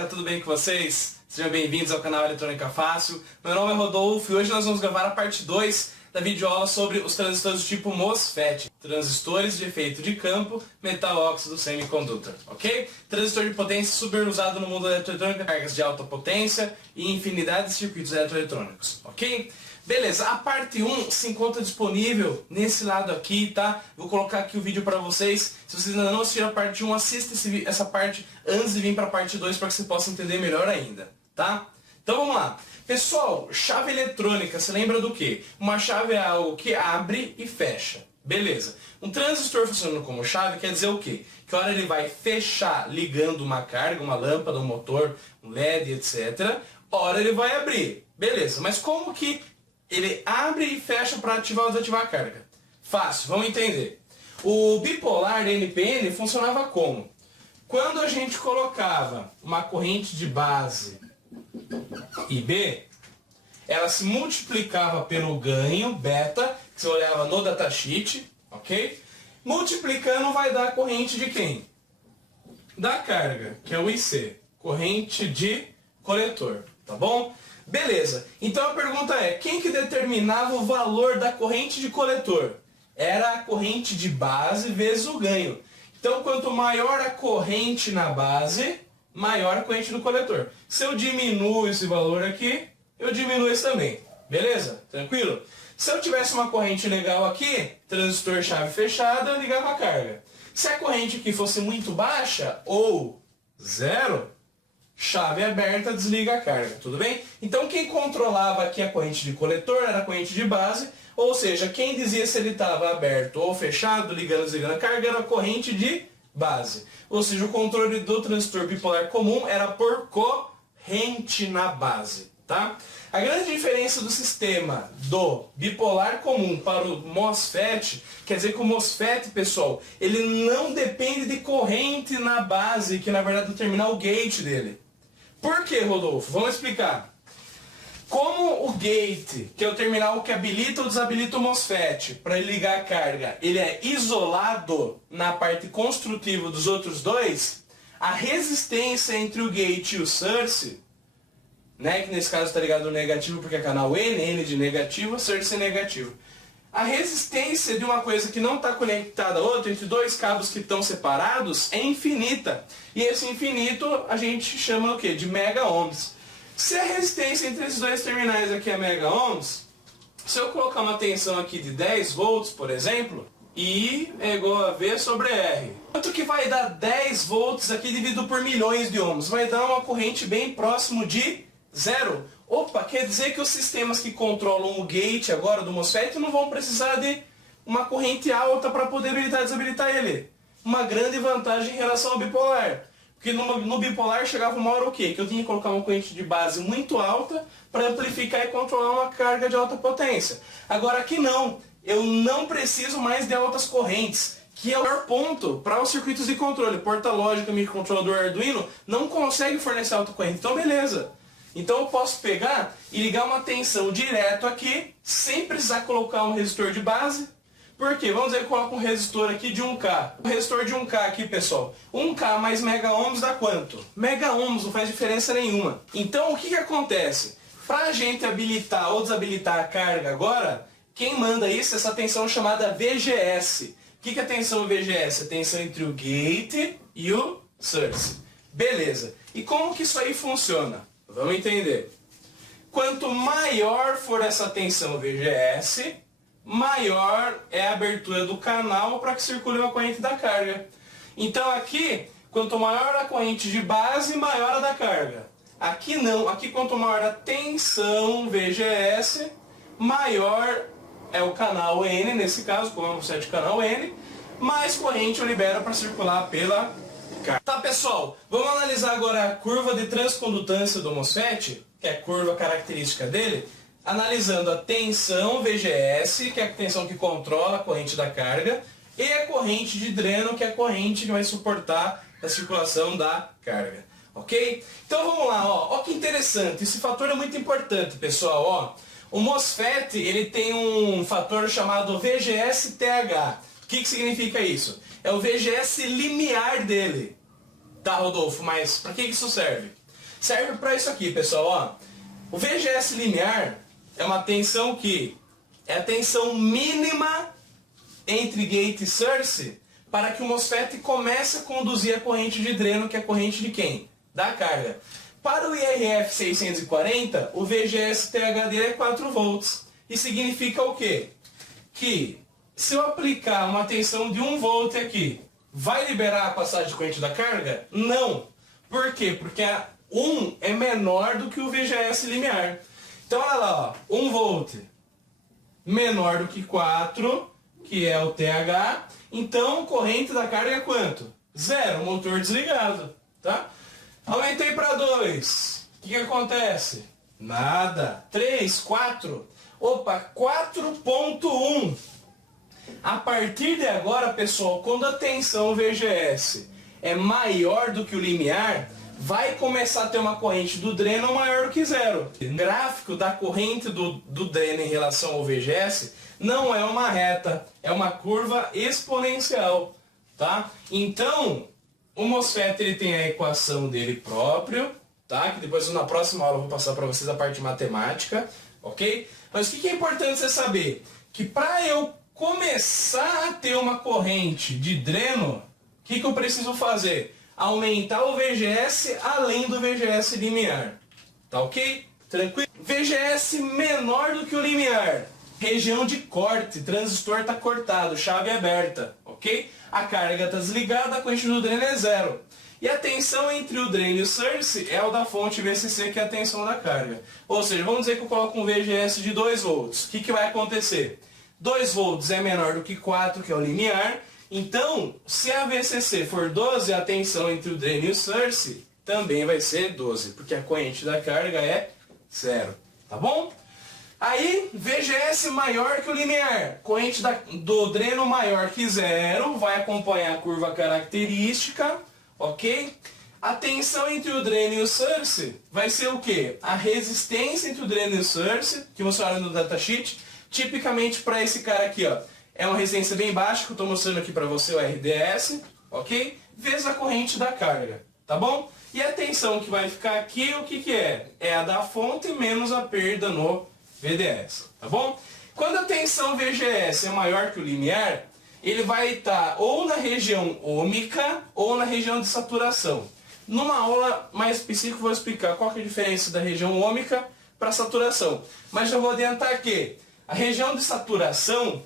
galera, tudo bem com vocês? Sejam bem-vindos ao canal Eletrônica Fácil. Meu nome é Rodolfo e hoje nós vamos gravar a parte 2 da videoaula sobre os transistores do tipo MOSFET. Transistores de efeito de campo, metal óxido semicondutor, ok? Transistor de potência super usado no mundo da eletroeletrônica, cargas de alta potência e infinidade de circuitos eletroeletrônicos, ok? Beleza, a parte 1 se encontra disponível nesse lado aqui, tá? Vou colocar aqui o vídeo para vocês. Se vocês ainda não assistiram a parte 1, assista essa parte antes de vir para a parte 2 para que você possa entender melhor ainda, tá? Então vamos lá. Pessoal, chave eletrônica, você lembra do quê? Uma chave é algo que abre e fecha. Beleza. Um transistor funcionando como chave quer dizer o quê? Que a hora ele vai fechar ligando uma carga, uma lâmpada, um motor, um LED, etc. A hora ele vai abrir. Beleza, mas como que ele abre e fecha para ativar ou desativar a carga? Fácil, vamos entender. O bipolar NPN funcionava como? Quando a gente colocava uma corrente de base IB, ela se multiplicava pelo ganho, beta, que você olhava no datasheet, ok? Multiplicando vai dar a corrente de quem? Da carga, que é o IC, corrente de coletor, tá bom? Beleza, então a pergunta é, quem que determinava o valor da corrente de coletor? Era a corrente de base vezes o ganho. Então quanto maior a corrente na base, maior a corrente do coletor. Se eu diminuo esse valor aqui, eu diminuo esse também. Beleza? Tranquilo? Se eu tivesse uma corrente legal aqui, transistor chave fechada, eu ligava a carga. Se a corrente aqui fosse muito baixa, ou zero, chave aberta, desliga a carga, tudo bem? Então quem controlava aqui a corrente de coletor era a corrente de base, ou seja, quem dizia se ele estava aberto ou fechado, ligando ou desligando a carga, era a corrente de base. Ou seja, o controle do transistor bipolar comum era por corrente na base, tá? A grande diferença do sistema do bipolar comum para o MOSFET, quer dizer que o MOSFET, pessoal, ele não depende de corrente na base, que na verdade determina o gate dele. Por que, Rodolfo? Vamos explicar. Como o gate, que é o terminal que habilita ou desabilita o MOSFET para ele ligar a carga, ele é isolado na parte construtiva dos outros dois, a resistência entre o gate e o source, né, que nesse caso está ligado no negativo porque é canal N, N de negativo, source é negativo. A resistência de uma coisa que não está conectada a outra, entre dois cabos que estão separados, é infinita. E esse infinito a gente chama o quê? De mega ohms. Se a resistência entre esses dois terminais aqui é mega ohms, se eu colocar uma tensão aqui de 10 volts, por exemplo, I é igual a V sobre R. Quanto que vai dar 10 volts aqui dividido por milhões de ohms? Vai dar uma corrente bem próximo de zero. Opa, quer dizer que os sistemas que controlam o gate agora do MOSFET não vão precisar de uma corrente alta para poder habilitar e desabilitar ele. Uma grande vantagem em relação ao bipolar. Porque no bipolar chegava uma hora o quê? Que eu tinha que colocar uma corrente de base muito alta para amplificar e controlar uma carga de alta potência. Agora aqui não. Eu não preciso mais de altas correntes, que é o maior ponto para os circuitos de controle. Porta lógica, microcontrolador Arduino não consegue fornecer alta corrente. Então beleza. Então eu posso pegar e ligar uma tensão direto aqui, sem precisar colocar um resistor de base. Por quê? Vamos dizer que eu coloco um resistor aqui de 1K. O resistor de 1K aqui, pessoal. 1K mais mega ohms dá quanto? Mega ohms não faz diferença nenhuma. Então o que acontece? Para a gente habilitar ou desabilitar a carga agora, quem manda isso é essa tensão chamada VGS. O que é a tensão VGS? A tensão entre o gate e o source. Beleza. E como que isso aí funciona? Vamos entender. Quanto maior for essa tensão VGS, maior é a abertura do canal para que circule uma corrente da carga. Então aqui, quanto maior a corrente de base, maior a da carga. Aqui não, aqui quanto maior a tensão VGS, maior é o canal N, nesse caso, como é um set canal N, mais corrente eu libero para circular pela carga. Tá, pessoal, vamos analisar agora a curva de transcondutância do MOSFET, que é a curva característica dele, analisando a tensão VGS, que é a tensão que controla a corrente da carga, e a corrente de dreno, que é a corrente que vai suportar a circulação da carga. Ok? Então vamos lá, ó que interessante, esse fator é muito importante, pessoal. Ó. O MOSFET ele tem um fator chamado VGS-TH. O que significa isso? É o VGS limiar dele. Tá, Rodolfo, mas para que isso serve? Serve para isso aqui, pessoal. Ó. O VGS linear é uma tensão que é a tensão mínima entre gate e source para que o MOSFET comece a conduzir a corrente de dreno, que é a corrente de quem? Da carga. Para o IRF 640, o VGS-TH dele é 4 volts. E significa o quê? Que se eu aplicar uma tensão de 1 volt aqui, vai liberar a passagem de corrente da carga? Não. Por quê? Porque a 1 é menor do que o VGS linear. Então olha lá, ó, 1 volt menor do que 4, que é o TH. Então corrente da carga é quanto? 0, motor desligado. Tá? Aumentei para 2. O que acontece? Nada. 3, 4. Opa, 4.1. A partir de agora, pessoal, quando a tensão VGS é maior do que o limiar, vai começar a ter uma corrente do dreno maior do que 0. O gráfico da corrente do dreno em relação ao VGS não é uma reta, é uma curva exponencial. Tá? Então, o MOSFET ele tem a equação dele próprio, tá? Que depois na próxima aula eu vou passar para vocês a parte matemática, ok? Mas o que é importante você saber? Que para eu começar a ter uma corrente de dreno, o que eu preciso fazer? Aumentar o VGS além do VGS limiar. Tá ok? Tranquilo? VGS menor do que o limiar. Região de corte, transistor está cortado, chave aberta, ok? A carga está desligada, a corrente do dreno é 0. E a tensão entre o dreno e o source é o da fonte VCC, que é a tensão da carga. Ou seja, vamos dizer que eu coloco um VGS de 2 volts. O que vai acontecer? 2 volts é menor do que 4, que é o limiar. Então, se a VCC for 12, a tensão entre o dreno e o source também vai ser 12, porque a corrente da carga é 0. Tá bom? Aí, VGS maior que o limiar, corrente do dreno maior que 0, vai acompanhar a curva característica, ok? A tensão entre o dreno e o source vai ser o quê? A resistência entre o dreno e o source, que você olha no datasheet, tipicamente para esse cara aqui, ó, é uma resistência bem baixa, que eu estou mostrando aqui para você, o RDS, ok? Vezes a corrente da carga, tá bom? E a tensão que vai ficar aqui, o que é? É a da fonte menos a perda no VDS, tá bom? Quando a tensão VGS é maior que o limiar, ele vai estar ou na região ômica ou na região de saturação. Numa aula mais específica eu vou explicar qual que é a diferença da região ômica para saturação. Mas já vou adiantar que a região de saturação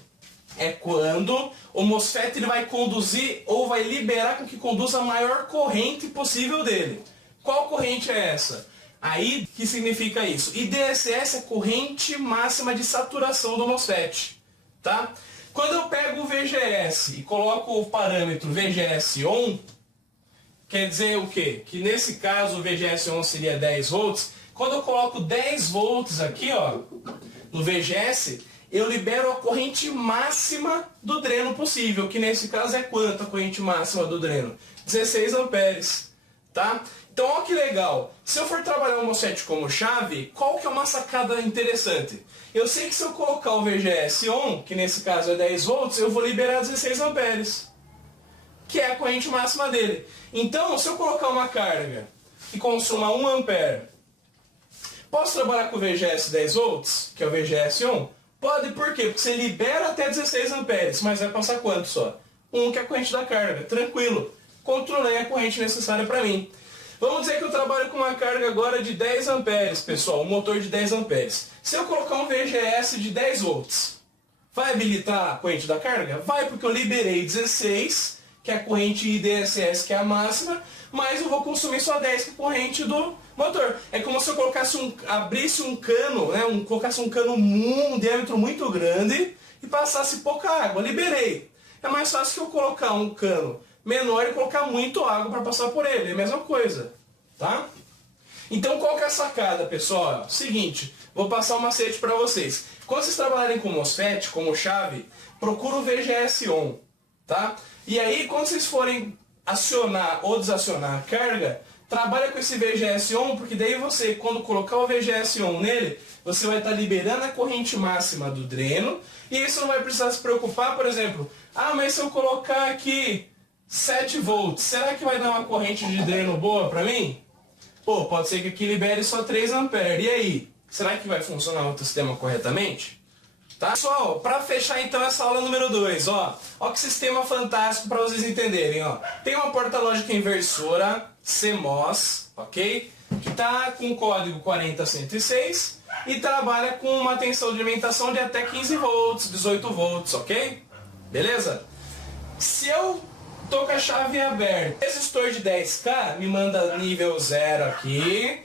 é quando o MOSFET ele vai conduzir ou vai liberar com que conduza a maior corrente possível dele. Qual corrente é essa? Aí, que significa isso? IDSS é corrente máxima de saturação do MOSFET, tá? Quando eu pego o VGS e coloco o parâmetro VGS on, quer dizer o quê? Que nesse caso o VGS on seria 10 volts. Quando eu coloco 10 volts aqui, ó, no VGS, eu libero a corrente máxima do dreno possível, que nesse caso é quanto a corrente máxima do dreno? 16 amperes, tá? Então, olha que legal. Se eu for trabalhar o MOSFET como chave, qual que é uma sacada interessante? Eu sei que se eu colocar o VGS on, que nesse caso é 10 volts, eu vou liberar 16 amperes, que é a corrente máxima dele. Então, se eu colocar uma carga que consuma 1 ampere, posso trabalhar com o VGS 10 volts, que é o VGS on? Pode, por quê? Porque você libera até 16 amperes, mas vai passar quanto só? 1, que é a corrente da carga. Tranquilo. Controlei a corrente necessária para mim. Vamos dizer que eu trabalho com uma carga agora de 10 amperes, pessoal, um motor de 10 amperes. Se eu colocar um VGS de 10 volts, vai habilitar a corrente da carga? Vai, porque eu liberei 16, que é a corrente IDSS, que é a máxima, mas eu vou consumir só 10, que é a corrente do motor. É como se eu colocasse abrisse um cano, né, colocasse um cano um diâmetro muito grande e passasse pouca água. Liberei. É mais fácil que eu colocar um cano menor e colocar muito água para passar por ele. É a mesma coisa, tá? Então qual que é a sacada, pessoal? Seguinte, vou passar um macete para vocês. Quando vocês trabalharem com MOSFET, como chave, procura o VGS on, tá? E aí, quando vocês forem acionar ou desacionar a carga, trabalha com esse VGS on, porque daí você, quando colocar o VGS on nele, você vai estar liberando a corrente máxima do dreno, e aí você não vai precisar se preocupar, por exemplo, mas se eu colocar aqui 7 volts, será que vai dar uma corrente de dreno boa para mim? Pô, pode ser que aqui libere só 3 amperes. E aí? Será que vai funcionar o sistema corretamente? Tá? Pessoal, para fechar então essa aula número 2, ó que sistema fantástico para vocês entenderem, ó. Tem uma porta lógica inversora CMOS, ok? Que está com código 40106 e trabalha com uma tensão de alimentação de até 15 volts, 18 volts, ok? Beleza? Se eu tô com a chave aberta, resistor de 10K me manda nível 0 aqui,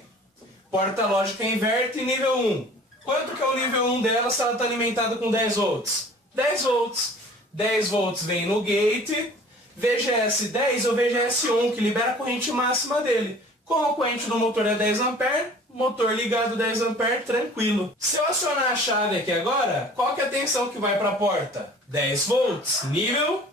porta lógica inverte nível 1. Quanto que é o nível 1 dela se ela está alimentada com 10 volts? 10 volts. 10 volts vem no gate, VGS 10 ou VGS 1, que libera a corrente máxima dele. Como a corrente do motor é 10 A, motor ligado 10 A, tranquilo. Se eu acionar a chave aqui agora, qual que é a tensão que vai para a porta? 10 volts, nível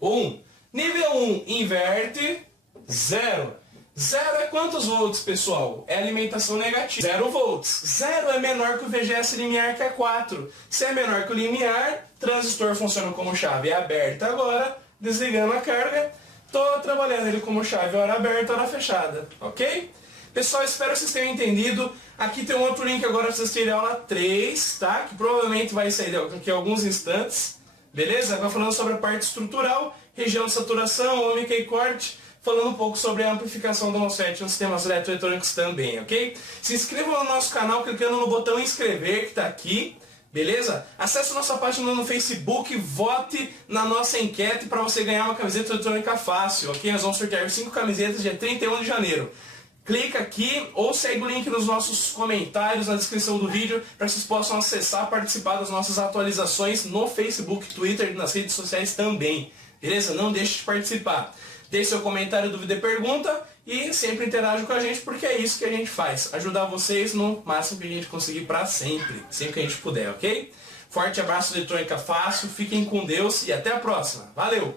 1. Nível 1 inverte 0. 0 é quantos volts, pessoal? É alimentação negativa. 0 volts. 0 é menor que o VGS limiar, que é 4. Se é menor que o limiar, transistor funciona como chave aberta agora, desligando a carga. Estou trabalhando ele como chave hora aberta, hora fechada. Ok? Pessoal, espero que vocês tenham entendido. Aqui tem um outro link agora para vocês terem aula 3, tá? Que provavelmente vai sair daqui a alguns instantes. Beleza? Vai falando sobre a parte estrutural, região de saturação, ômica e corte. Falando um pouco sobre a amplificação do MOSFET nos sistemas eletroeletrônicos também, ok? Se inscrevam no nosso canal clicando no botão inscrever que está aqui, beleza? Acesse nossa página no Facebook, vote na nossa enquete para você ganhar uma camiseta eletrônica fácil, ok? Nós vamos sortear 5 camisetas dia 31 de janeiro. Clica aqui ou segue o link nos nossos comentários, na descrição do vídeo, para que vocês possam acessar, participar das nossas atualizações no Facebook, Twitter e nas redes sociais também, beleza? Não deixe de participar. Deixe seu comentário, dúvida e pergunta e sempre interaja com a gente, porque é isso que a gente faz. Ajudar vocês no máximo que a gente conseguir para sempre que a gente puder, ok? Forte abraço, Eletrônica Fácil, fiquem com Deus e até a próxima. Valeu!